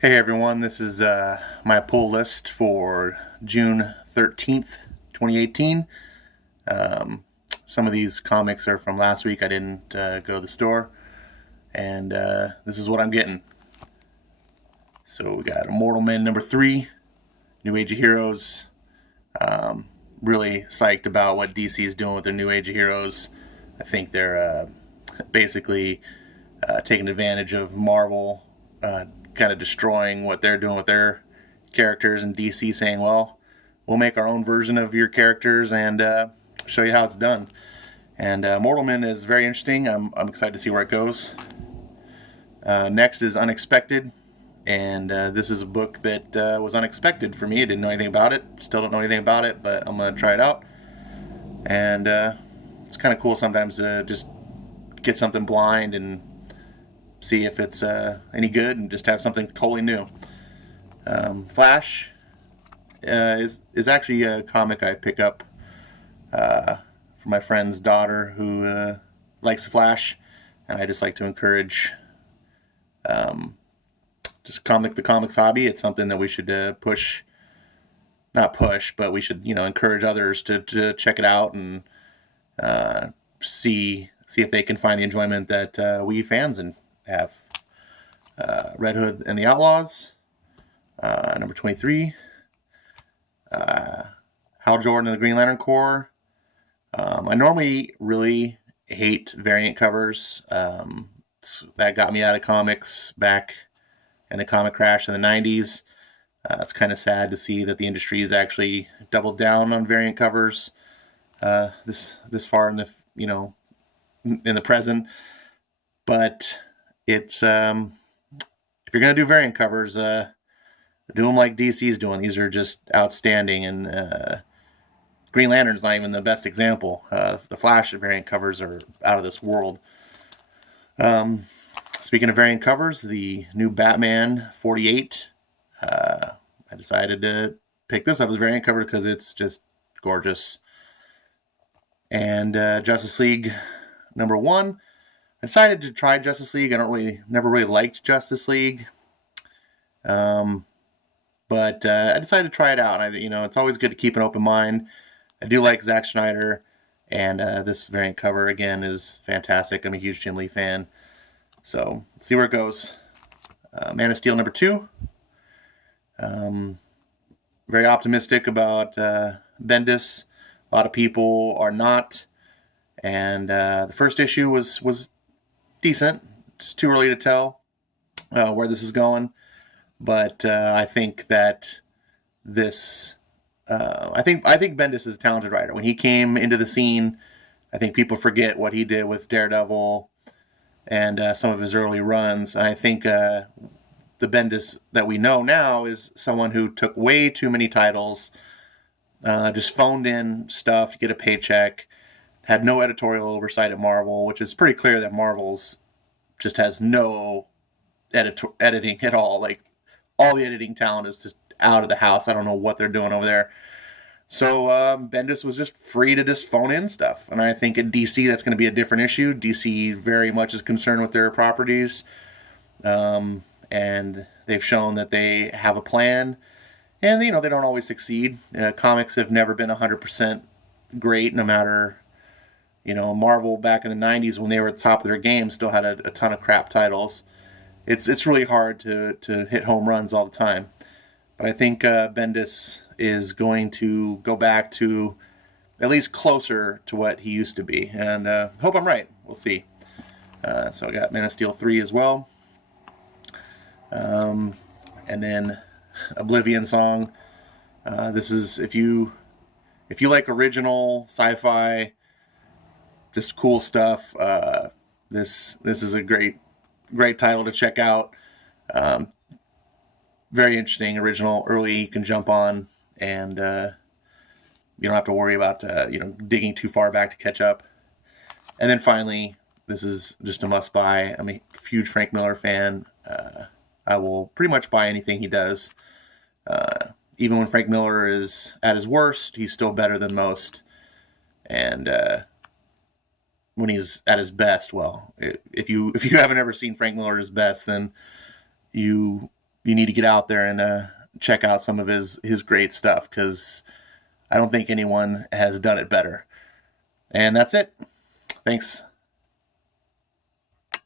Hey everyone, this is my pull list for June 13th, 2018. Um, some of these comics are from last week. I didn't go to the store, and this is what I'm getting. So we got Immortal Men number 3, New Age of Heroes. Really psyched about what DC is doing with their New Age of Heroes. I think they're basically taking advantage of Marvel, kind of destroying what they're doing with their characters, and DC saying, well, we'll make our own version of your characters and show you how it's done. And Mortal Men is very interesting. I'm excited to see where it goes. Next is Unexpected. And this is a book that was unexpected for me. I didn't know anything about it. Still don't know anything about it, but I'm going to try it out. And it's kind of cool sometimes to just get something blind and see if it's any good and just have something totally new. Flash is actually a comic I pick up for my friend's daughter who likes the Flash, and I just like to encourage just the comics hobby. It's something that we should push, not push, but we should encourage others to check it out and see if they can find the enjoyment that we fans and have. Red Hood and the Outlaws, number 23. Hal Jordan and the Green Lantern Corps. I normally really hate variant covers. That got me out of comics back in the comic crash in the 90s. It's kind of sad to see that the industry has actually doubled down on variant covers this far in the present. But it's if you're gonna do variant covers, do them like DC's doing. These are just outstanding, and Green Lantern's not even the best example. The Flash variant covers are out of this world. Speaking of variant covers, the new Batman 48. I decided to pick this up as variant cover because it's just gorgeous. And Justice League number 1. I decided to try Justice League. Never really liked Justice League, but I decided to try it out. It's always good to keep an open mind. I do like Zack Snyder, and this variant cover again is fantastic. I'm a huge Jim Lee fan, so let's see where it goes. Man of Steel number 2. Very optimistic about Bendis. A lot of people are not, and the first issue was decent. It's too early to tell where this is going, but I think that this. I think Bendis is a talented writer. When he came into the scene, I think people forget what he did with Daredevil and some of his early runs. And I think the Bendis that we know now is someone who took way too many titles, just phoned in stuff, get a paycheck, had no editorial oversight at Marvel, which is pretty clear that Marvel's just has no editing at all. Like, all the editing talent is just out of the house. I don't know what they're doing over there. So Bendis was just free to just phone in stuff. And I think at DC that's going to be a different issue. DC very much is concerned with their properties. And they've shown that they have a plan. And, they don't always succeed. Comics have never been 100% great, no matter... Marvel back in the 90s when they were at the top of their game still had a ton of crap titles. It's really hard to hit home runs all the time. But I think Bendis is going to go back to at least closer to what he used to be. And hope I'm right. We'll see. So I got Man of Steel 3 as well. And then Oblivion Song. This is, if you like original sci-fi, just cool stuff. This is a great title to check out. Very interesting, original, early. You can jump on, and you don't have to worry about digging too far back to catch up. And then finally, this is just a must buy. I'm a huge Frank Miller fan. I will pretty much buy anything he does. Even when Frank Miller is at his worst, he's still better than most. And when he's at his best, well, if you haven't ever seen Frank Miller at his best, then you you need to get out there and check out some of his great stuff, because I don't think anyone has done it better. And that's it. Thanks